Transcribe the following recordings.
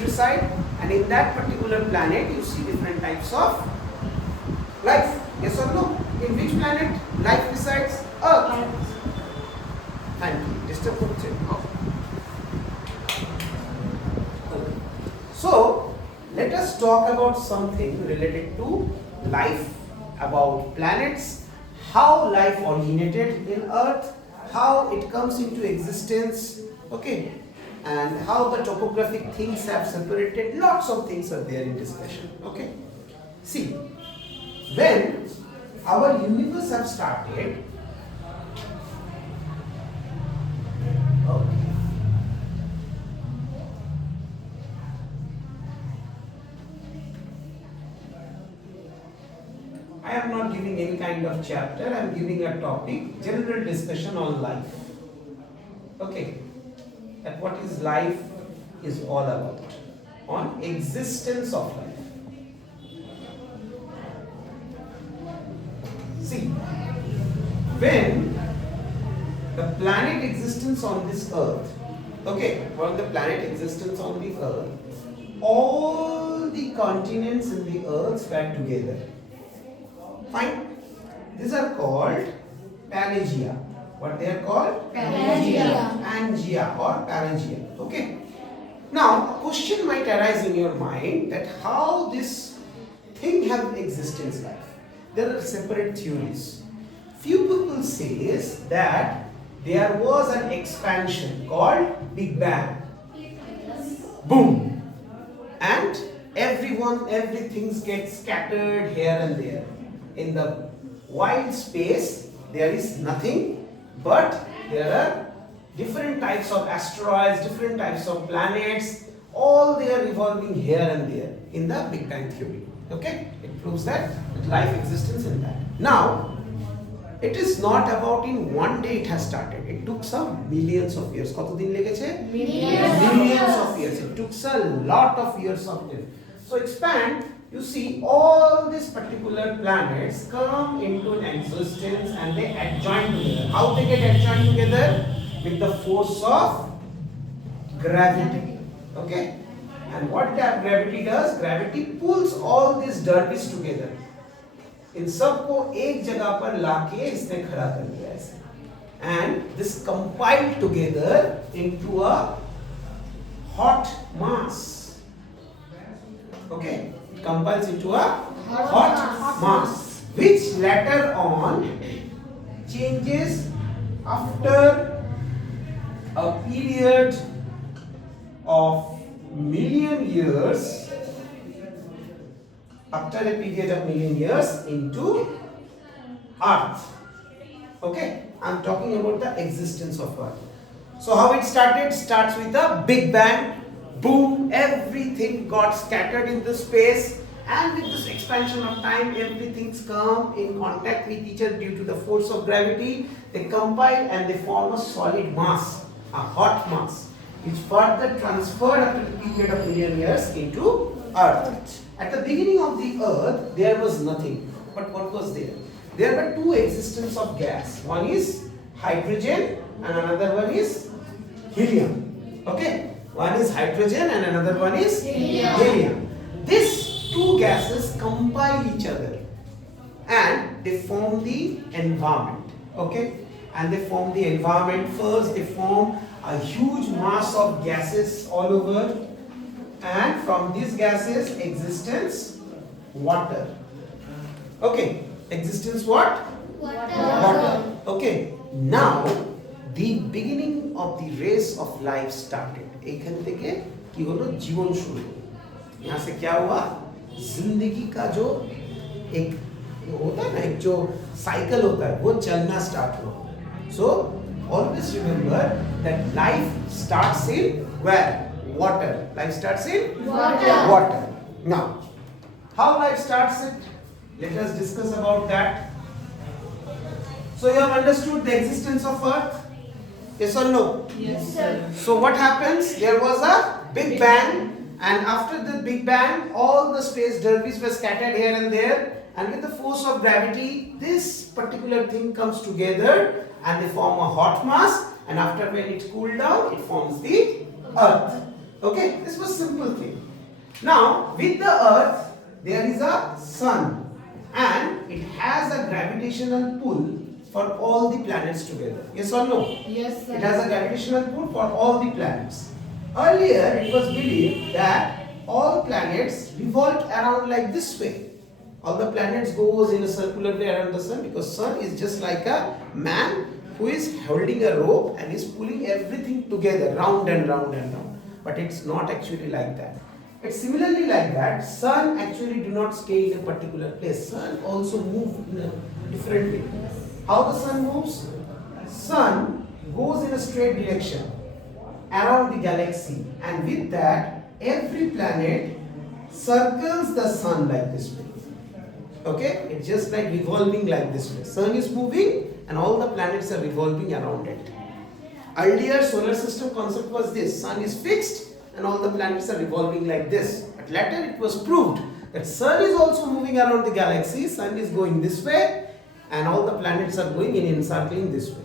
reside, and in that particular planet you see different types of life. Yes or no? In which planet life resides? Earth. Thank you. Disturb করছে? So let us talk about something related to life, about planets, how life originated in Earth, how it comes into existence, okay, and how the topographic things have separated. Lots of things are there in discussion. Okay, see, when our universe have started, okay, I am not giving any kind of chapter, I am giving a topic, general discussion on life. Okay, that what is life is all about, on existence of life. See, when the planet existence on this earth, okay, when the planet existence on the earth, all the continents in the earth were together. Fine. These are called Pangea. What they are called? Pangea. Pangea or Pangea. Okay. Now, a question might arise in your mind that how this thing have existence life. There are separate theories. Few people says that there was an expansion called Big Bang. Boom. And everything gets scattered here and there. In the wide space, there is nothing, but there are different types of asteroids, different types of planets, all they are revolving here and there in the Big Bang theory. Okay, it proves that life existence in that. Now, it is not about in one day it has started. It took some millions of years. কত দিন লেগেছে? Millions of years. It took a lot of years of it. So expand. You see, all these particular planets come into an existence and they adjoin together. How they get adjoined together? With the force of gravity. Okay? And what that gravity does? Gravity pulls all these derbies together. इन सबको एक जगह पर लाके इसने खड़ा कर दिया ऐसे. And this compiled together into a hot mass. Okay? Compiles into a hot mass, which later on changes after a period of million years, into Earth. Okay, I'm talking about the existence of Earth. So how it started? Starts with a Big Bang. Boom, everything got scattered in the space, and with this expansion of time, everything's come in contact with each other due to the force of gravity. They combine and they form a solid mass, a hot mass, which further transferred after the period of million years into Earth. At the beginning of the Earth, there was nothing. But what was there? There were two existences of gas. One is hydrogen and another one is helium. Okay? One is hydrogen and another one is helium. These two gases combine each other and they form the environment. Okay? And they form the environment first. They form a huge mass of gases all over. And from these gases, existence water. Okay? Existence what? Water. Okay. Now, the beginning of the race of life started. एखान থেকে কি হলো জীবন শুরু হলো यहाँ से क्या हुआ जिंदगी का जो एक होता है ना एक जो साइकिल होता है वो चलना स्टार्ट हुआ so always remember that life starts in where water life starts in water now how life starts it let us discuss about that so you have understood the existence of earth. Yes or no? Yes, sir. So what happens? There was a Big Bang, and after the Big Bang, all the space derbies were scattered here and there, and with the force of gravity, this particular thing comes together, and they form a hot mass, and after when it cooled down, it forms the Earth. Okay, this was simple thing. Now with the earth there is a sun and it has a gravitational pull for all the planets together. Yes or no? Yes, sir. It has a gravitational pull for all the planets. Earlier it was believed that all planets revolve around like this way. All the planets goes in a circular way around the sun because sun is just like a man who is holding a rope and is pulling everything together round and round and round. But it's not actually like that. It's similarly like that. Sun actually do not stay in a particular place. Sun also move in a different way. How the sun moves? Sun goes in a straight direction around the galaxy, and with that every planet circles the sun like this way. Okay, it's just like revolving like this way. Sun is moving and all the planets are revolving around it. Earlier solar system concept was this: sun is fixed and all the planets are revolving like this. But later it was proved that sun is also moving around the galaxy. Sun is going this way and all the planets are going in encircling this way.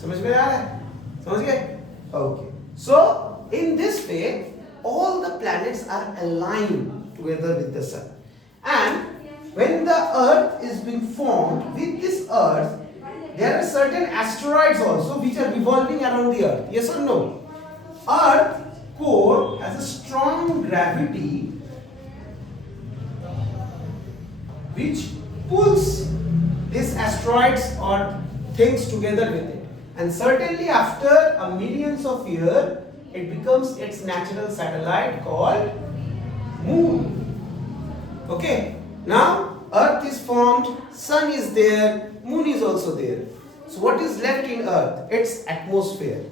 समझ में आ रहा है? समझ गए? Okay. So in this way, all the planets are aligned together with the sun. And when the earth is being formed, with this earth, there are certain asteroids also which are revolving around the earth. Yes or no? Earth core has a strong gravity which pulls these asteroids or things together with it. And certainly after a millions of years, it becomes its natural satellite called Moon. Okay. Now Earth is formed, Sun is there, Moon is also there. So what is left in Earth? Its atmosphere.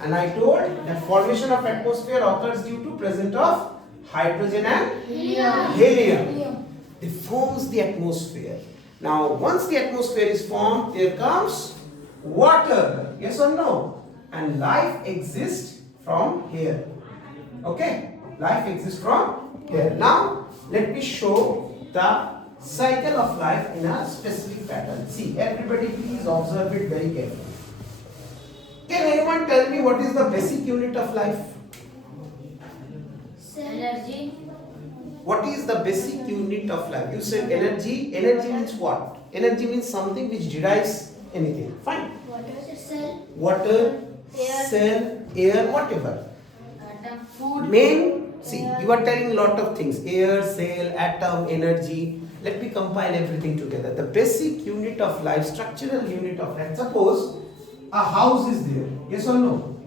And I told that formation of atmosphere occurs due to presence of hydrogen and helium. It forms the atmosphere. Now once the atmosphere is formed, there comes water. Yes or no? And life exists from here. Okay? Life exists from here. Now let me show the cycle of life in a specific pattern. See, everybody please observe it very carefully. Can anyone tell me what is the basic unit of life? Energy. What is the basic unit of life? You said energy. Energy means what? Energy means something which derives anything. Fine. Water, cell, air, whatever. Atom. Food. See, you are telling a lot of things. Air, cell, atom, energy. Let me compile everything together. The basic unit of life, structural unit of life. Suppose a house is there. Yes or no?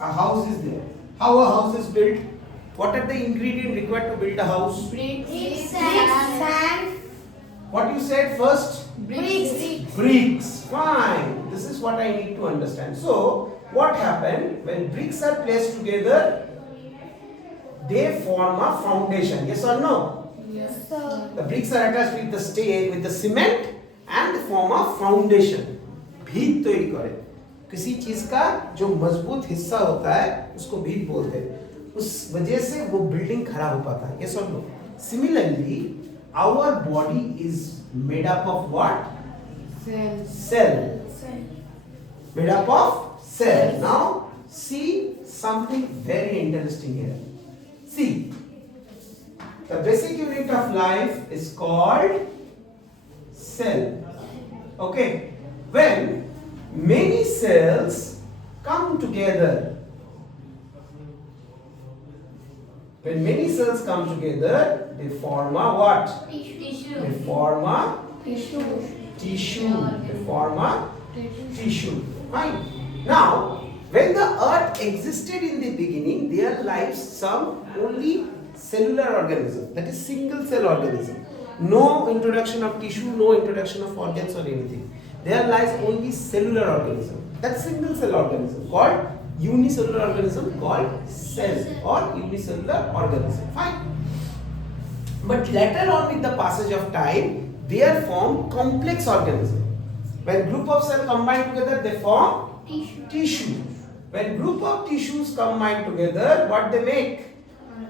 A house is there. How a house is built? What are the ingredients required to build a house? Bricks. Sand. What you said first? Bricks. Bricks. Fine. This is what I need to understand. So, what happened when bricks are placed together? They form a foundation. Yes or no? Yes, sir. The bricks are attached with the cement and they form a foundation. भीत तैयारी करे. किसी चीज का जो मजबूत हिस्सा होता है उसको भीत बोलते हैं. उस वजह से वो बिल्डिंग खड़ा हो पाता है. Yes or no? Similarly, our body is made up of what? Cell. Made up of cell. Now see something very interesting here. See, the basic unit of life is called cell. Okay, when many cells come together, they form a what? Tissue. They form a Tissue. tissue. They form a tissue. Fine. Now, when the earth existed in the beginning, there lies some only cellular organism, that is single cell organism. No introduction of tissue, no introduction of organs or anything. There lies only cellular organism. That single cell organism called unicellular organism called cell or unicellular organism. Fine. But later on with the passage of time, they form complex organism. When group of cells combine together, they form tissue. When group of tissues combine together, what they make?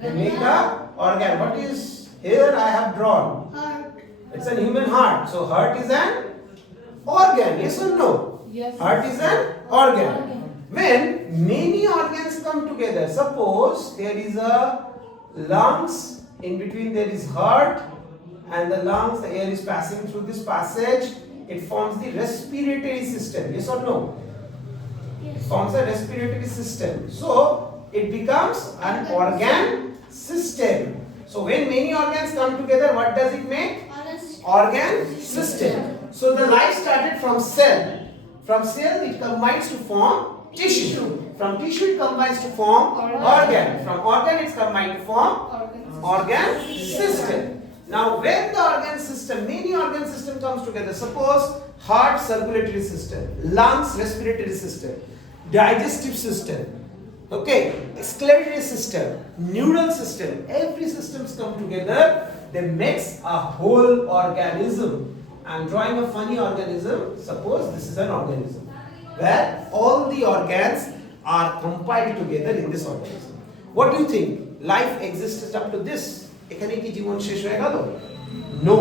They make a organ. What is here I have drawn? Heart. It's a human heart. So heart is an organ. Yes or no? Yes. Heart is an organ. When many organs come come together. Suppose there is a lungs, in between there is heart, and the lungs, the air is passing through this passage. It forms the respiratory system. Yes or no? It forms a respiratory system. So it becomes an organ system. So when many organs come together, what does it make? Organ system. So the life started from cell. From cell it combines to form tissue. From tissue it combines to form organ. From organ it's combined to form organ system. Now when the organ system, many organ system comes together, suppose heart circulatory system, lungs respiratory system, digestive system, okay, excretory system, neural system, every systems come together, they makes a whole organism. I am drawing a funny organism. Suppose this is an organism where all the organs are compiled together in this organism. What do you think? Life exists up to this? এখানে কি জীবন শেষ হয়ে গেল? No,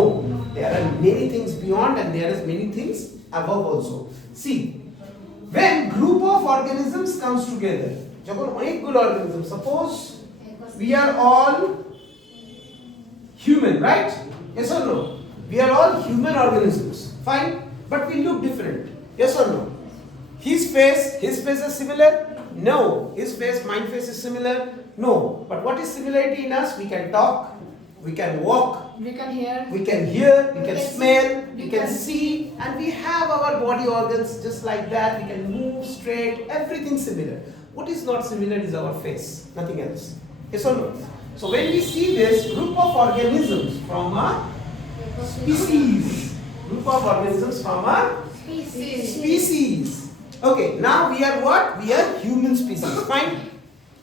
there are many things beyond and there are many things above also. See, when group of organisms comes together, যখন অনেকগুলো organism, suppose we are all human, right? Yes or no? We are all human organisms, fine, but we look different. Yes or no? His face is similar? No. His face, my face is similar? No. But what is similarity in us? We can talk, we can walk, We can hear. we can smell, we can see, and we have our body organs just like that. We can move straight, everything similar. What is not similar is our face, nothing else. Yes or no? So when we see this group of organisms from a species, group of organisms from a species. Okay, now we are what? We are human species. Fine?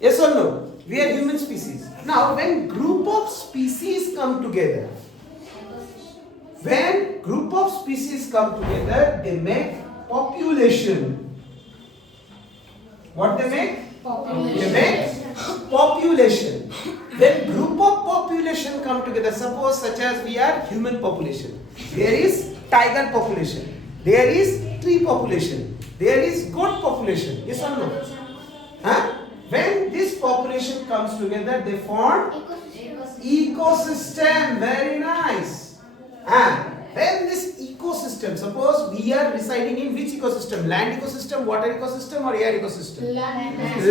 Yes or no? We are human species. Now, when group of species come together, they make population. What they make? They make population. When group of population come together, suppose such as we are human population, there is tiger population, there is tree population, there is goat population. Yes or no? Huh? When this population comes together, they form ecosystem. Very nice. And when this ecosystem, suppose we are residing in which ecosystem? Land ecosystem, water ecosystem, or air ecosystem?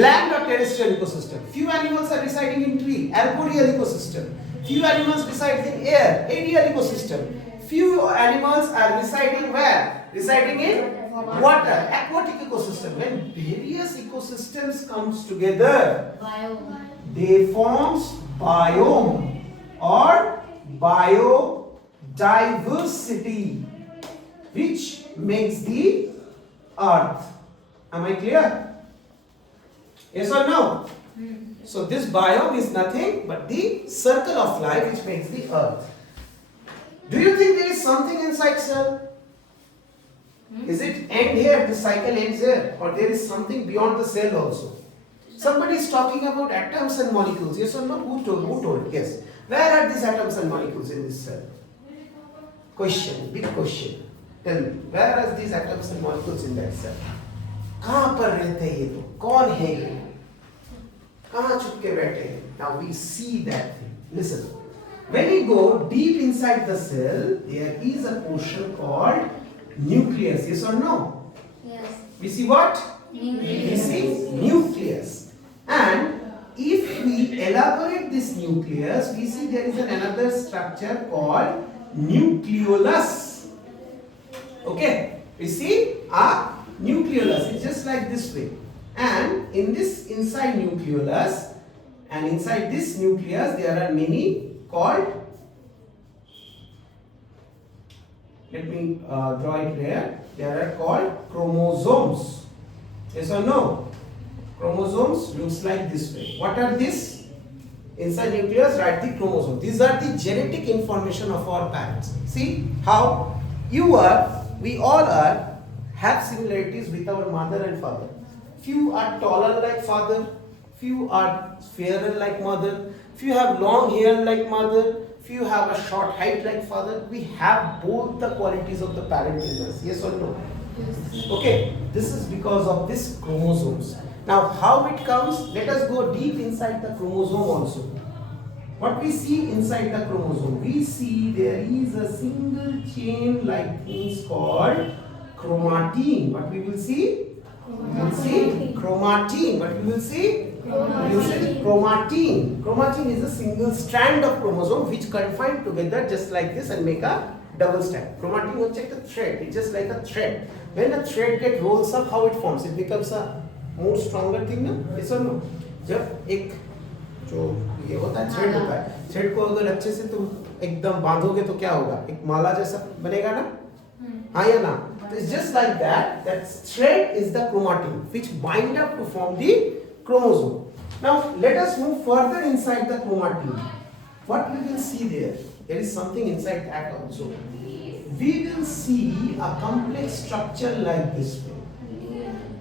Land or terrestrial ecosystem. Few animals are residing in tree, arboreal ecosystem. Few animals reside in air, aerial ecosystem. Few animals are residing where? Residing in water, aquatic ecosystem. When various ecosystems comes together, they forms biome or biodiversity, which makes the earth. Am I clear? Yes or no? So this biome is nothing but the circle of life which makes the earth. Do you think there is something inside cell? Is it end here, the cycle ends here, or there is something beyond the cell also? Somebody is talking about atoms and molecules. Yes or no? Who told? Yes. Where are these atoms and molecules in this cell? Question, big question. Tell me, where are these atoms and molecules in that cell? कहाँ पर रहते हैं ये तो? कौन है ये? कहाँ छुप के बैठे हैं? Now we see that thing. Listen. When we go deep inside the cell, there is a portion called nucleus. Yes or no? Yes. We see what? We see nucleus. And if we elaborate this nucleus, we see there is another structure called nucleolus. Okay? We see a nucleolus. It's just like this way. And in this inside nucleolus, and inside this nucleus, there are many called, let me draw it here. They are called chromosomes. Yes or no? Chromosomes looks like this way. What are these? Inside nucleus, write the chromosome. These are the genetic information of our parents. See how you are, we all are, have similarities with our mother and father. Few are taller like father, few are fairer like mother, few have long hair like mother, few have a short height like father. We have both the qualities of the parent in us. Yes or no? Yes. Okay, this is because of this chromosomes. Now how it comes? Let us go deep inside the chromosome also. What we see inside the chromosome? We see there is a single chain like things called chromatin. What we will see? We will see chromatin. What we will see? We will see chromatin. Chromatin is a single strand of chromosome which confined together just like this and make a double strand. Chromatin is like a thread. It's just like a thread. When a thread gets rolls up, how it forms? It becomes a more stronger thing, no? Yes or no? जब एक जो ये होता है thread होता है, thread को अगर अच्छे से तुम एकदम बांधोगे तो क्या होगा? एक माला जैसा बनेगा ना? हाँ या ना? It's just like that. That thread is the chromatin which bind up to form the chromosome. Now let us move further inside the chromatin. What we will see there? There is something inside that also. We will see a complex structure like this way.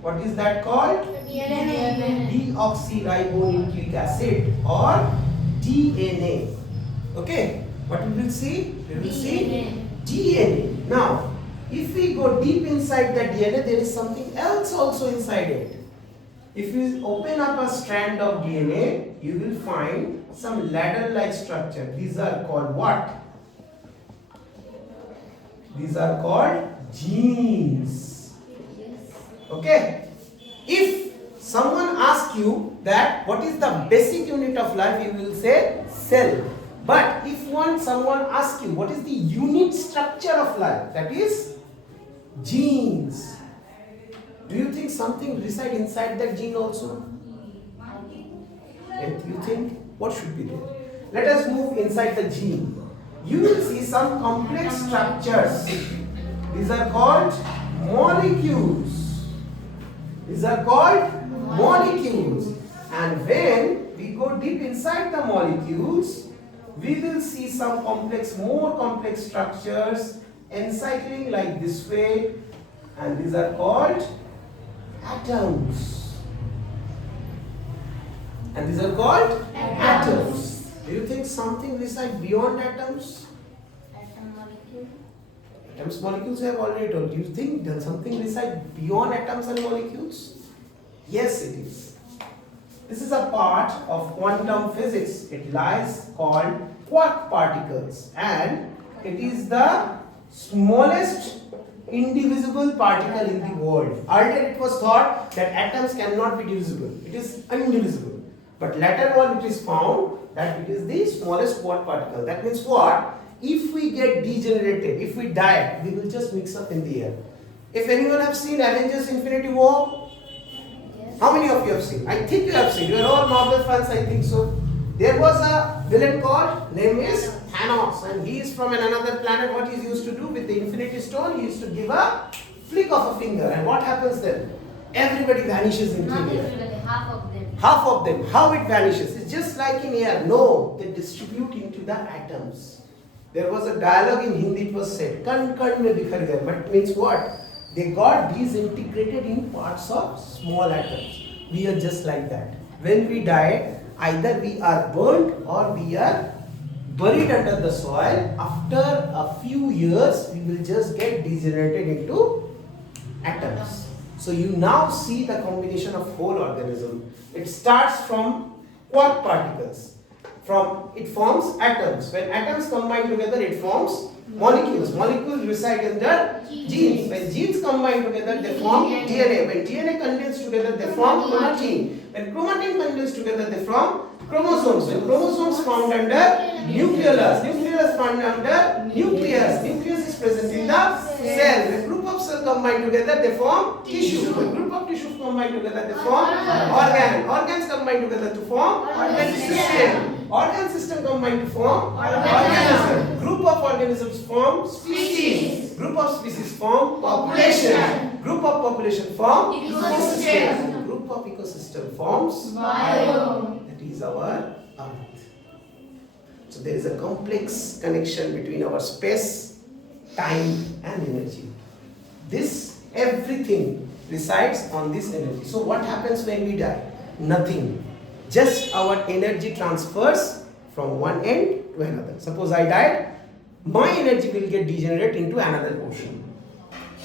What is that called? Deoxyribonucleic acid or DNA. Okay. What we will see? We will see DNA. Now, if we go deep inside the DNA, there is something else also inside it. If you open up a strand of DNA, you will find some ladder-like structure. These are called what? These are called genes. Okay? If someone asks you that what is the basic unit of life, you will say cell. But if someone asks you what is the unit structure of life, that is genes. Do you think something resides inside that gene also? And you think what should be there? Let us move inside the gene. You will see some complex structures. These are called molecules. These are called molecules. And when we go deep inside the molecules, we will see some more complex structures encycling like this way. And these are called atoms. And these are called atoms. Do you think something resides beyond atoms? Atoms, molecules I have already told. Do you think that something resides beyond atoms and molecules? Yes, it is. This is a part of quantum physics. It lies called quark particles, and it is the smallest indivisible particle in the world. Earlier it was thought that atoms cannot be divisible. It is indivisible. But later on it is found that it is the smallest quark particle. That means what? If we get degenerated, if we die, we will just mix up in the air. If anyone have seen Avengers Infinity War? Yes. How many of you have seen? I think you have seen. You are all Marvel fans, I think so. There was a villain called, name is Thanos, and he is from another planet. What he used to do with the Infinity Stone, he used to give a flick of a finger. And what happens then? Everybody vanishes into the air. Half of them. Half of them. How it vanishes? It's just like in air. No, they distribute into the atoms. There was a dialogue in Hindi, it was said, "Kan kan mein bikhar gaye." But means what? They got disintegrated in parts of small atoms. We are just like that. When we die, either we are burnt or we are buried under the soil. After a few years, we will just get degenerated into atoms. So you now see the combination of whole organism. It starts from quark particles. It forms atoms. When atoms combine together, it forms molecules. Molecules reside under genes. When genes combine together, they form DNA. When DNA condense together, they form chromatin. When chromatin condense together, they form chromosomes. When chromosomes found under nucleolus, nucleolus found under nucleus. Nucleus is present in the cell. When group of cells combine together, they form tissue. When group of tissues combine together, they form organ. Organs combine together to form organ system. Organ system combine to form organism. Group of organisms form species. Group of species form population. Group of population form ecosystem. Group of ecosystem forms biome. That is our Earth. So there is a complex connection between our space, time and energy. This everything resides on this energy. So what happens when we die? Nothing. Just our energy transfers from one end to another. Suppose I died, my energy will get degenerate into another portion.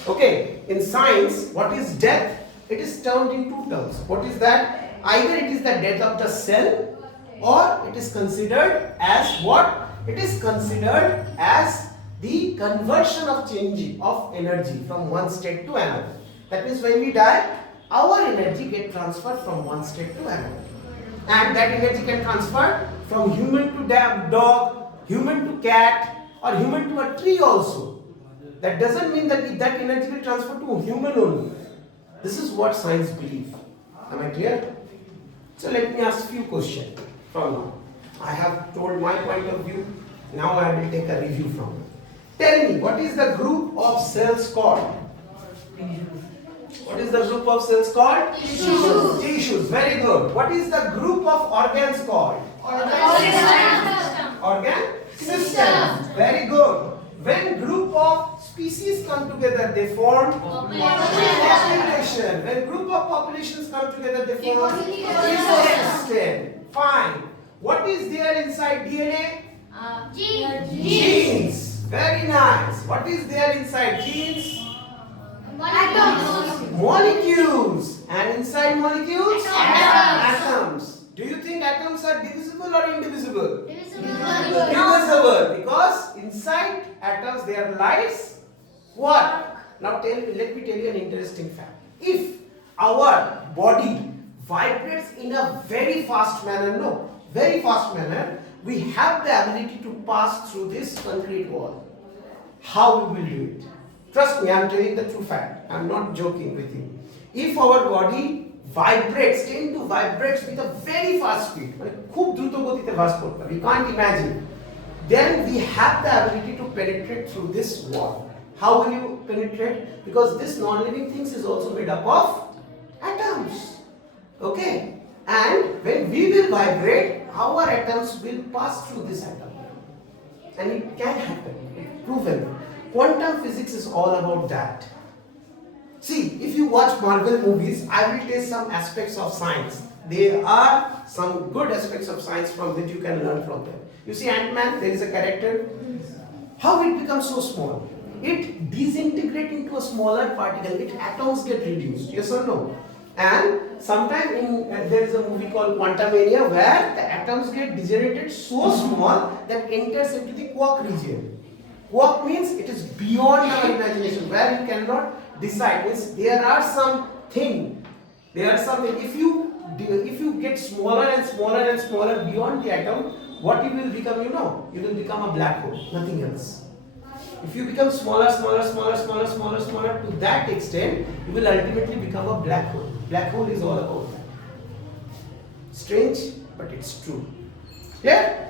Okay, in science, what is death? it is termed in two terms. What is that? Either it is the death of the cell, or it is considered as what? It is considered as the conversion of changing of energy from one state to another. That means when we die, our energy get transferred from one state to another. And that energy can transfer from human to dog, human to cat, or human to a tree also. That doesn't mean that that energy will transfer to a human only. This is what science believes. Am I clear? So let me ask few questions from now. I have told my point of view. Now I will take a review from you. Tell me, what is the group of cells called? What is the group of cells called? Tissues. Tissues. Very good. What is the group of organs called? Organ system. Very good. When group of species come together, they form population. When group of populations come together, they form ecosystem. Fine. What is there inside DNA? Genes. Very nice. What is there inside genes? Molecules. And inside molecules? Atoms. Do you think atoms are divisible or indivisible? Divisible. Because inside atoms there lies what? Now let me tell you an interesting fact. If our body vibrates in a very fast manner, we have the ability to pass through this concrete wall. How we will do it? Trust me, I am telling the true fact. I am not joking with you. If our body tend to vibrate with a very fast speed, we can't imagine, then we have the ability to penetrate through this wall. How will you penetrate? Because this non-living things is also made up of atoms. Okay? And when we will vibrate, our atoms will pass through this atom. And it can happen. It's proven. Quantum physics is all about that. See, if you watch Marvel movies, I will tell some aspects of science. There are some good aspects of science from which you can learn from them. You see Ant-Man, there is a character. How it becomes so small? It disintegrates into a smaller particle. Its atoms get reduced. Yes or no? And sometime there is a movie called Quantumania where the atoms get degenerated so small that enters into the quark region. Quark means it is beyond our imagination, where you cannot decide. Means there are something. If you get smaller and smaller and smaller beyond the atom, what you will become? You will become a black hole. Nothing else. If you become smaller to that extent, you will ultimately become a black hole. Black hole is all about that. Strange, but it's true. Clear?